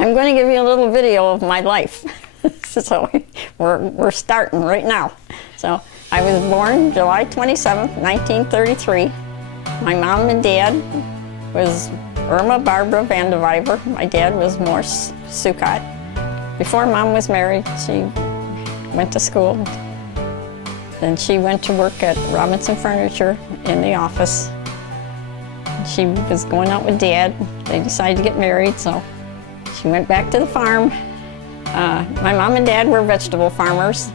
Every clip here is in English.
I'm going to give you a little video of my life. So we're starting right now. So I was born July 27th, 1933. My mom and dad was Irma Barbara Van de Viver. My dad was Morse Sucaet. Before Mom was married, she went to school. Then she went to work at Robinson Furniture in the office. She was going out with Dad. They decided to get married, so she went back to the farm. My mom and Dad were vegetable farmers.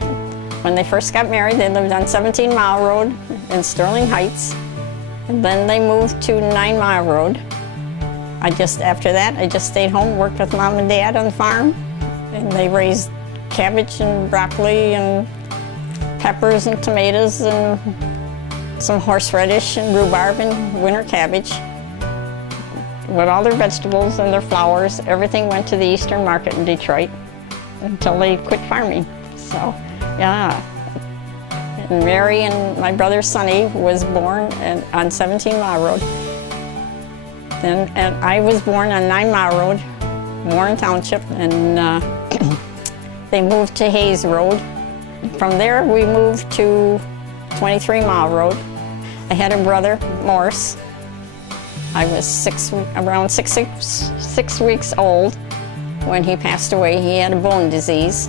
When they first got married, they lived on 17 Mile Road in Sterling Heights. And then they moved to 9 Mile Road. After that, I just stayed home, worked with Mom and Dad on the farm. And they raised cabbage and broccoli and peppers and tomatoes and some horseradish and rhubarb and winter cabbage. With all their vegetables and their flowers, everything went to the Eastern Market in Detroit until they quit farming. So, yeah. And Mary and my brother Sonny was born on 17 Mile Road. And I was born on 9 Mile Road, Warren Township, and they moved to Hayes Road. From there, we moved to 23 Mile Road. I had a brother, Morse. I was around six weeks old when he passed away. He had a bone disease.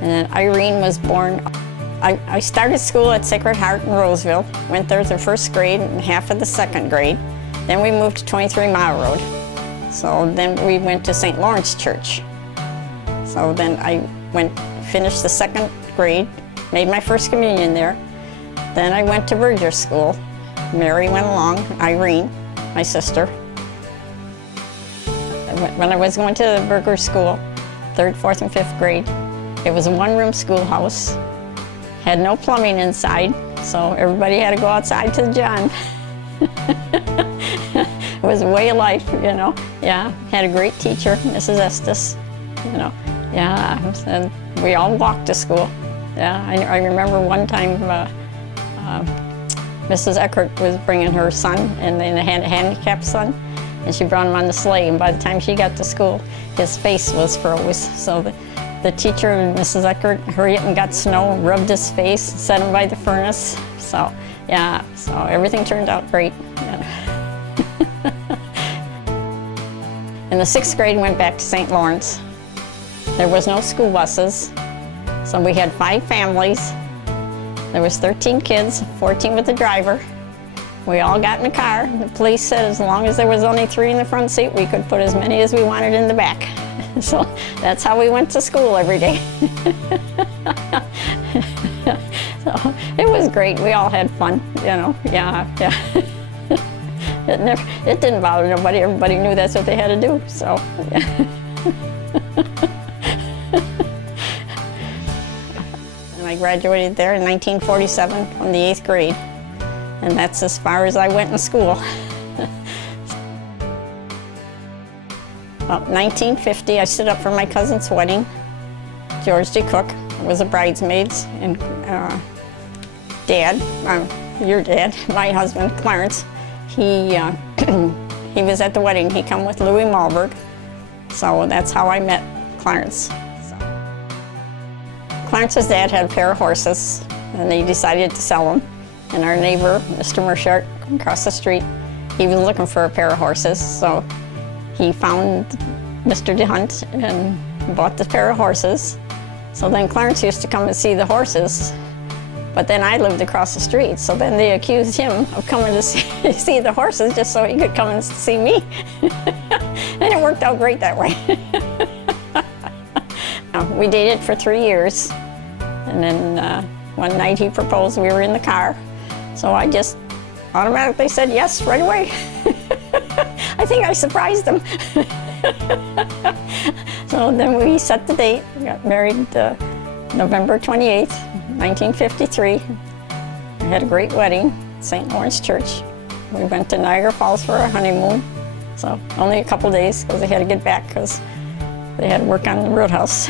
And then Irene was born. I started school at Sacred Heart in Roseville, went there the first grade and half of the second grade. Then we moved to 23 Mile Road. So then we went to St. Lawrence Church. So then I finished the second grade, made my first communion there. Then I went to Berger School. Mary went along, Irene, my sister. When I was going to Berger School, 3rd, 4th, and 5th grade, it was a one-room schoolhouse, had no plumbing inside, so everybody had to go outside to the john. It was a way of life, you know. Yeah, had a great teacher, Mrs. Estes, you know. Yeah, and we all walked to school. Yeah, I remember one time Mrs. Eckert was bringing her son, and they had a handicapped son, and she brought him on the sleigh, and by the time she got to school, his face was froze. So the teacher, Mrs. Eckert, hurried up and got snow, rubbed his face, set him by the furnace. So, yeah, so everything turned out great. Yeah. In the 6th grade, went back to St. Lawrence. There was no school buses, so we had 5 families. There was 13 kids, 14 with the driver. We all got in the car. The police said as long as there was only 3 in the front seat, we could put as many as we wanted in the back. So that's how we went to school every day. So it was great. We all had fun, you know. Yeah. It didn't bother nobody. Everybody knew that's what they had to do. So. Yeah. I graduated there in 1947 from the 8th grade, and that's as far as I went in school. About 1950, I stood up for my cousin's wedding. George D. Cook was a bridesmaid, and your dad, my husband, Clarence, he was at the wedding. He come with Louis Malberg, so that's how I met Clarence. Clarence's dad had a pair of horses, and they decided to sell them. And our neighbor, Mr. Mershart, across the street, he was looking for a pair of horses, so he found Mr. D'Hondt and bought the pair of horses. So then Clarence used to come and see the horses, but then I lived across the street, so then they accused him of coming to see the horses just so he could come and see me. And it worked out great that way. We dated for 3 years, and then one night he proposed. We were in the car, so I just automatically said yes right away. I think I surprised him. So then we set the date. We got married November 28th, 1953. We had a great wedding, St. Lawrence Church. We went to Niagara Falls for our honeymoon, so only a couple days because they had to get back because they had to work on the roadhouse.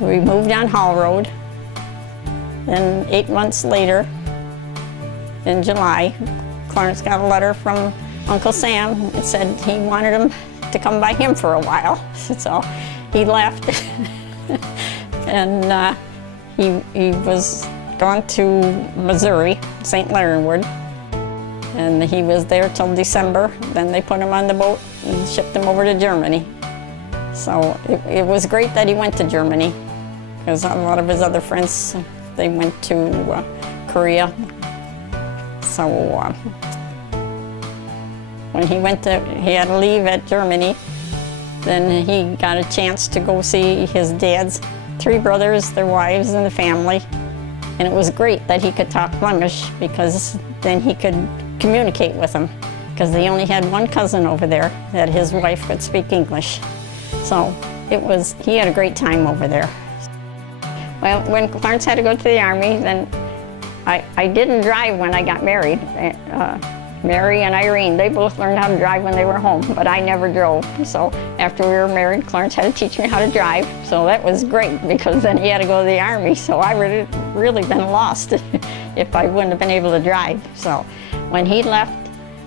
We moved on Hall Road. Then 8 months later, in July, Clarence got a letter from Uncle Sam. It said he wanted him to come by him for a while. So he left, and he was gone to Missouri, St. Leonard, and he was there till December. Then they put him on the boat and shipped him over to Germany. So it was great that he went to Germany, because a lot of his other friends, they went to Korea. So when he had to leave at Germany, then he got a chance to go see his dad's 3 brothers, their wives, and the family. And it was great that he could talk Flemish, because then he could communicate with them, because they only had one cousin over there that his wife could speak English. So he had a great time over there. Well, when Clarence had to go to the Army, then I didn't drive when I got married. Mary and Irene, they both learned how to drive when they were home, but I never drove. So after we were married, Clarence had to teach me how to drive. So that was great, because then he had to go to the Army. So I would have really been lost if I wouldn't have been able to drive. So when he left,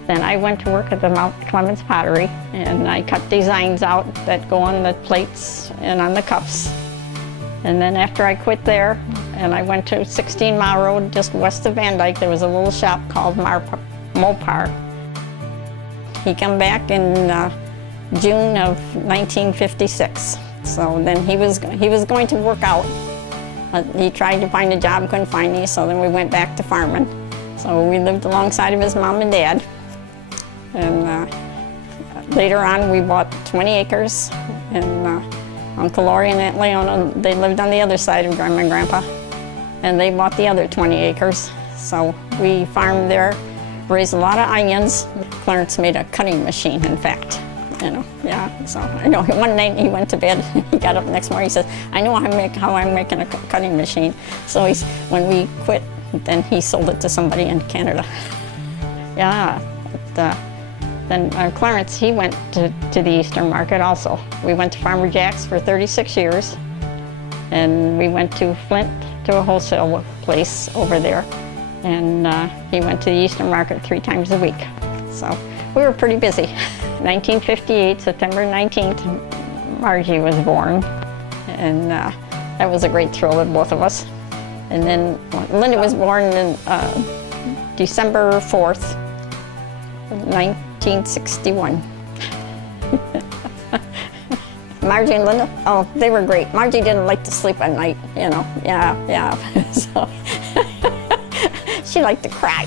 then I went to work at the Mount Clemens Pottery, and I cut designs out that go on the plates and on the cups. And then after I quit there, and I went to 16 Mile Road, just west of Van Dyke, there was a little shop called Mopar. He came back in June of 1956. So then he was going to work out. He tried to find a job, couldn't find any, so then we went back to farming. So we lived alongside of his mom and dad. And later on, we bought 20 acres, and Uncle Laurie and Aunt Leona, they lived on the other side of Grandma and Grandpa, and they bought the other 20 acres. So we farmed there, raised a lot of onions. Clarence made a cutting machine, in fact. Yeah, so I know one night he went to bed, he got up the next morning, he said, I know how I'm making a cutting machine. So when we quit, then he sold it to somebody in Canada. Yeah, then Clarence, he went to the Eastern Market also. We went to Farmer Jack's for 36 years, and we went to Flint to a wholesale place over there, and he went to the Eastern Market 3 times a week. So we were pretty busy. 1958, September 19th, Margie was born, and that was a great thrill to both of us. And then Linda was born on December 4th, 1961. Margie and Linda, oh, they were great. Margie didn't like to sleep at night, yeah. So she liked to cry.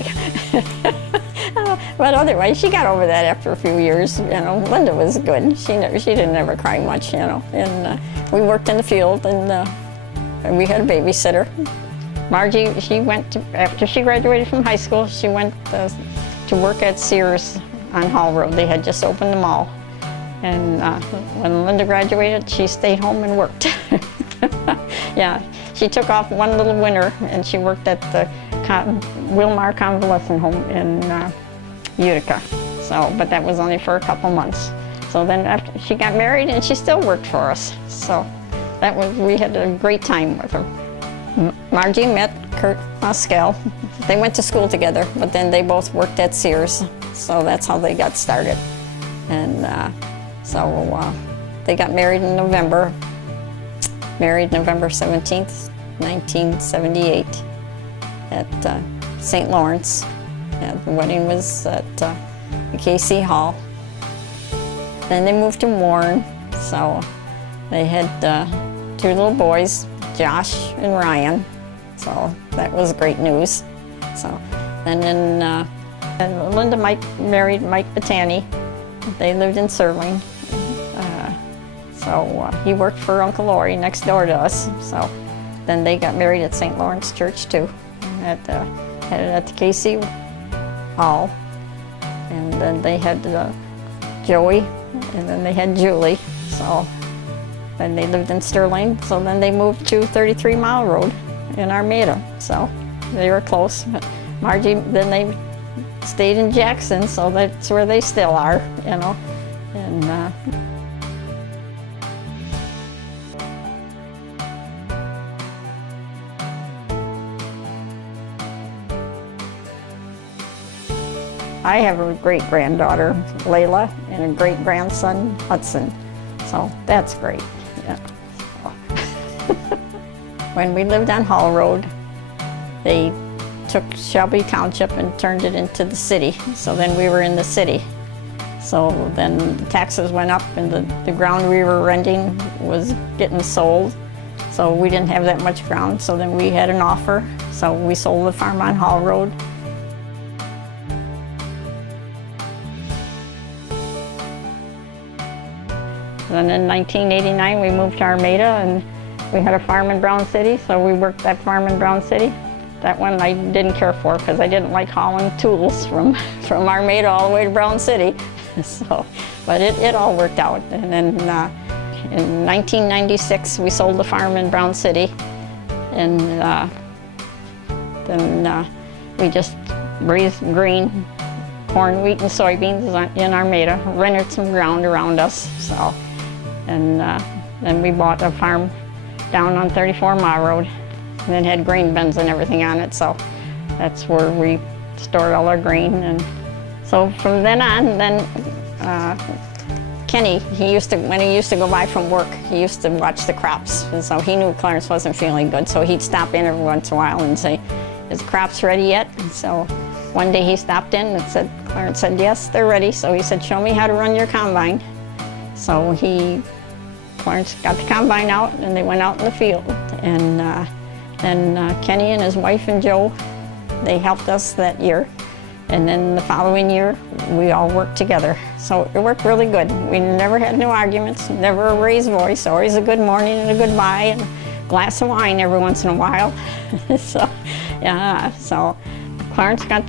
But otherwise, she got over that after a few years. Linda was good. She didn't ever cry much, And we worked in the field, and we had a babysitter. Margie, after she graduated from high school, she went to work at Sears on Hall Road. They had just opened the mall. And when Linda graduated, she stayed home and worked. Yeah, she took off one little winter, and she worked at the Wilmar Convalescent Home in Utica. But that was only for a couple months. So then after she got married, and she still worked for us. So we had a great time with her. Margie met Kurt Moskell. They went to school together, but then they both worked at Sears. So that's how they got started. And they got married in November. Married November 17th, 1978 at St. Lawrence. And the wedding was at the KC Hall. Then they moved to Warren. So they had 2 little boys, Josh and Ryan. So that was great news. So, and then Linda married Mike Battani. They lived in Serling. He worked for Uncle Laurie next door to us. So then they got married at St. Lawrence Church too, at the KC Hall. And then they had Joey, and then they had Julie. So then they lived in Sterling. So then they moved to 33 Mile Road in Armada. So they were close. But Margie, then they stayed in Jackson, so that's where they still are, And I have a great-granddaughter, Layla, and a great-grandson, Hudson. So that's great. Yeah. When we lived on Hall Road, they took Shelby Township and turned it into the city. So then we were in the city. So then the taxes went up and the ground we were renting was getting sold. So we didn't have that much ground, so then we had an offer. So we sold the farm on Hall Road. Then in 1989 we moved to Armada and we had a farm in Brown City, so we worked that farm in Brown City. That one I didn't care for because I didn't like hauling tools from Armada all the way to Brown City. So, but it all worked out. And then in 1996 we sold the farm in Brown City, and then we just raised grain, corn, wheat, and soybeans in Armada, rented some ground around us. So, and then we bought a farm down on 34 Mile Road, and then had grain bins and everything on it. So that's where we stored all our grain. And so from then on, Kenny, when he used to go by from work, he used to watch the crops. And so he knew Clarence wasn't feeling good, so he'd stop in every once in a while and say, "Is the crops ready yet?" And so one day he stopped in and Clarence said, "Yes, they're ready." So he said, "Show me how to run your combine." So Clarence got the combine out and they went out in the field. And then Kenny and his wife and Joe, they helped us that year. And then the following year, we all worked together. So it worked really good. We never had no arguments, never a raised voice, always a good morning and a goodbye and a glass of wine every once in a while. So, yeah, so Clarence got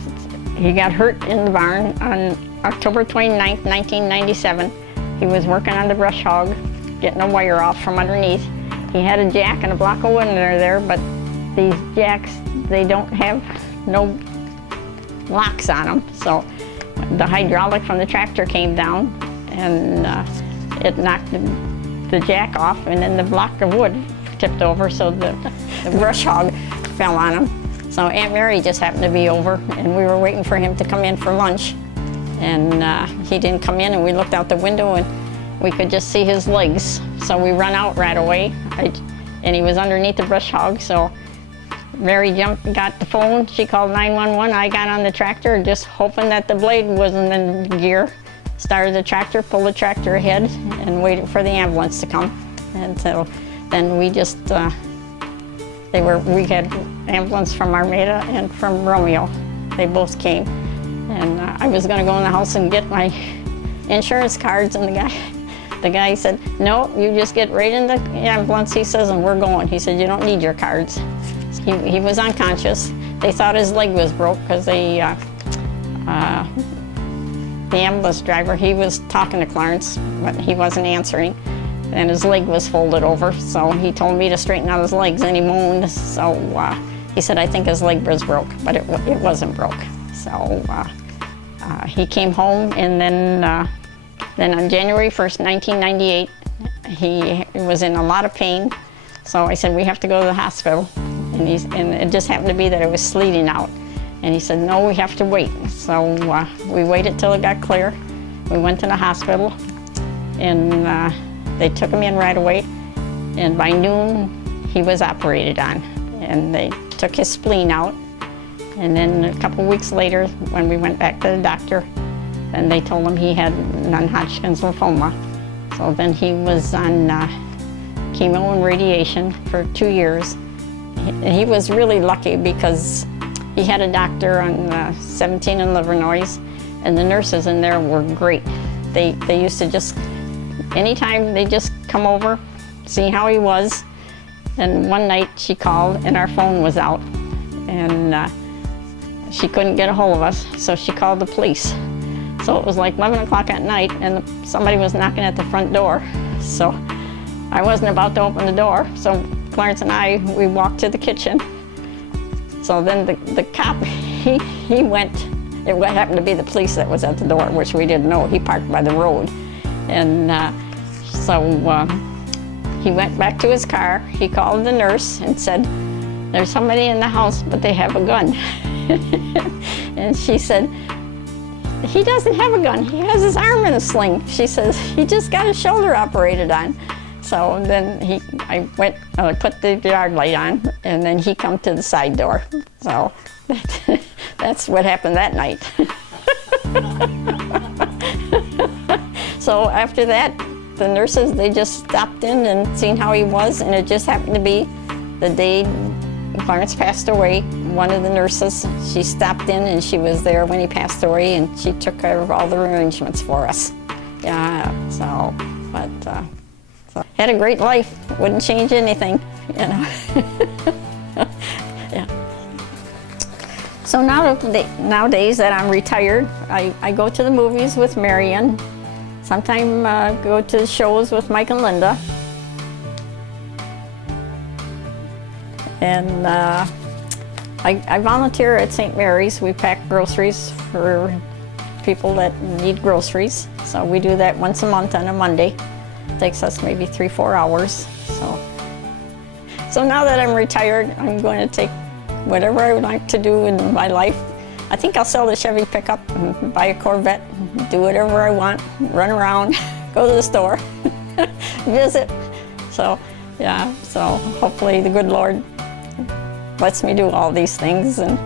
hurt in the barn on October 29th, 1997. He was working on the brush hog, getting a wire off from underneath. He had a jack and a block of wood under there, but these jacks, they don't have no locks on them. So the hydraulic from the tractor came down and it knocked the jack off, and then the block of wood tipped over, so the brush hog fell on him. So Aunt Mary just happened to be over, and we were waiting for him to come in for lunch. And he didn't come in, and we looked out the window and we could just see his legs. So we run out right away, and he was underneath the brush hog. So Mary jumped and got the phone. She called 911. I got on the tractor, just hoping that the blade wasn't in gear. Started the tractor, pulled the tractor ahead, and waited for the ambulance to come. And so then we just, we had ambulance from Armada and from Romeo. They both came. And I was gonna go in the house and get my insurance cards, and the guy said, "No, you just get right in the ambulance," he says, "and we're going." He said, "You don't need your cards." He was unconscious. They thought his leg was broke because the ambulance driver, he was talking to Clarence, but he wasn't answering. And his leg was folded over, so he told me to straighten out his legs, and he moaned. So he said, "I think his leg was broke," but it wasn't broke. So he came home, and then on January 1st, 1998, he was in a lot of pain. So I said, "We have to go to the hospital." And it just happened to be that it was sleeting out. And he said, "No, we have to wait." So we waited till it got clear. We went to the hospital, and they took him in right away. And by noon, he was operated on. And they took his spleen out. And then a couple weeks later, when we went back to the doctor, then they told him he had non-Hodgkin's lymphoma. So then he was on chemo and radiation for 2 years. He was really lucky because he had a doctor on 17 in Livernois, and the nurses in there were great. They used to just, anytime they just come over, see how he was. And one night she called and our phone was out, and she couldn't get a hold of us, so she called the police. So it was like 11 o'clock at night, and somebody was knocking at the front door. So I wasn't about to open the door, so Clarence and we walked to the kitchen. So then the cop, he went. It happened to be the police that was at the door, which we didn't know. He parked by the road. And so he went back to his car. He called the nurse and said, "There's somebody in the house, but they have a gun." And she said, he doesn't have a gun. He has his arm in a sling. She says, he just got his shoulder operated on. So then I went, I put the yard light on, and then he come to the side door. So that's what happened that night. So after that, the nurses, they just stopped in and seen how he was, and it just happened to be the day Clarence passed away. One of the nurses, she stopped in and she was there when he passed away, and she took care of all the arrangements for us. Yeah, so, so had a great life. Wouldn't change anything, you know. Yeah. So nowadays that I'm retired, I go to the movies with Marion. Sometimes go to shows with Mike and Linda. And I volunteer at St. Mary's. We pack groceries for people that need groceries. So we do that once a month on a Monday. It takes us maybe 3-4 hours. So now that I'm retired, I'm going to take whatever I would like to do in my life. I think I'll sell the Chevy pickup and buy a Corvette, do whatever I want, run around, go to the store, visit. So, yeah, so hopefully the good Lord lets me do all these things, and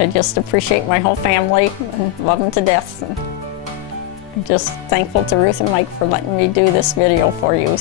I just appreciate my whole family and love them to death. And I'm just thankful to Ruth and Mike for letting me do this video for you.